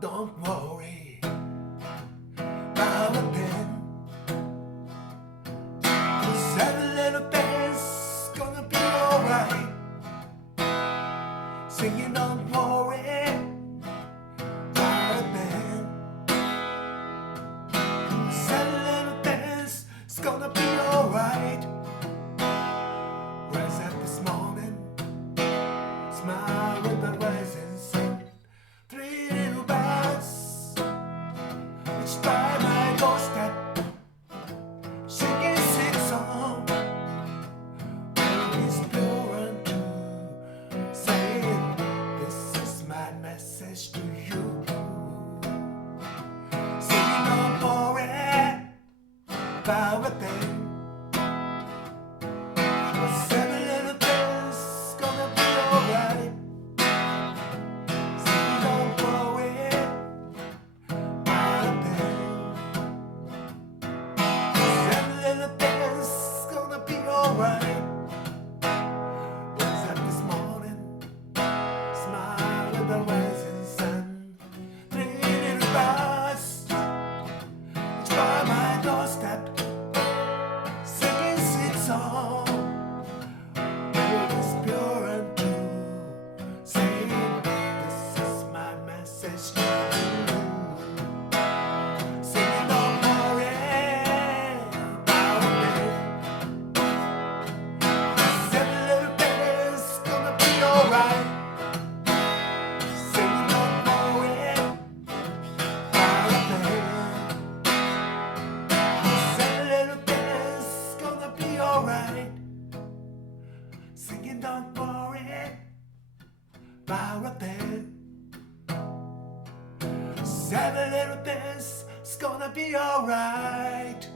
Don't worry about a thing. Cause every little thing's gonna be alright. Singing don't worry about a thing. Cause every little thing's gonna be alright. Rise up this morning, smile with the rising sun. Three little birds, each by my doorstep, singing sing song. It's pure and true, saying this is my message to you. Singing don't worry about a thing. Cause every little thing's gonna be alright. Singing don't worry about a thing. Cause every little thing's gonna be alright. Wakes up this morning, smile with the rising sun. Three little birds, each by my doorstep, singing sweet song. It's pure and true, saying this is my message to you. Singing don't worry about a thing. Cause every little thing's gonna be alright. Singing don't worry about a thing. Cause every little thing's gonna be alright. Singing don't worry about a thing. 'Cause every little thing's gonna be alright.